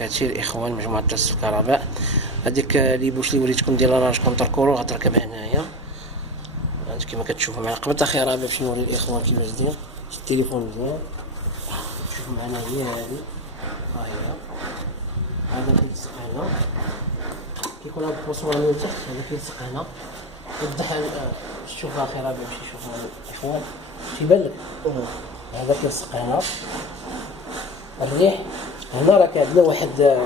هادشي الاخوان مجموعه درس الكهرباء. هذيك لي بوش اللي وريتكم ديال لاج كونتر غتركب هنايا. هانت كما كتشوفوا معنا قبل اخي راه باش نوري الاخوان كيفاش داير التليفون مزيان. شوفوا معنا هي هذه ها هي، هذا كيلصق هنا كيكون هاد البوصوره من تحت، هذا كيلصق هنا يفتح. شوف اخي راه باش يشوفوا الاخوان تيبان لك هذا كيلصق هنا. الريح هنا راه عندنا واحد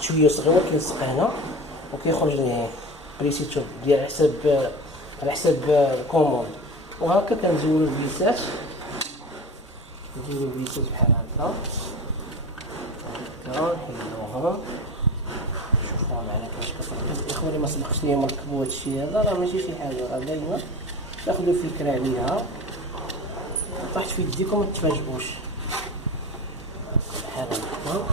شويه صغير كيلصق هنا وكيخرج ليه بريسيتو ديال على حساب الكوموند. وهكا كنزولو البيسات، نزولو البيسات بحال هكا نحيدوهم. شوفوا معنا كيفاش كتركب الاخوان اللي ما سبقش ليهم نركبوا هادشي هذا، راه ماشي شي حاجه، راه دايما تاخذوا فكره عليها. طاحت في يديكم ما تفاجئوش بحال هكا.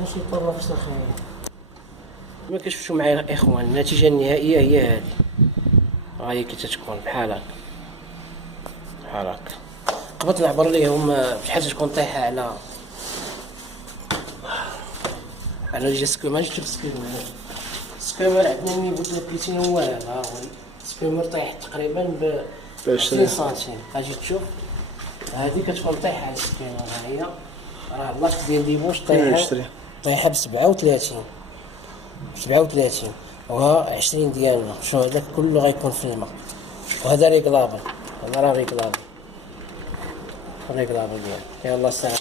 ماشي طور نفس الخير. كما كتشوفوا معايا الاخوان النتيجه النهائيه هي هذه، ها هي كي تتكون بحال هكا. قبضت العبر ليهم بشحال تكون طايحه على جهه سكومر. شوف سكومر عندنا نيفو 30 هو هذا، ها هو سكومر طايح تقريبا ب 20 سنتيم. اجي تشوف هذه كتكون طايحه على السكومر، ها هي راه اللاك ديال ديبوش طايحه ب 37 وها 20 ديالنا. شنو هذاك كله غيكون في الماء. وهذا ريكلابل، هذا راه ريكلابل ديال. يلاه السلام.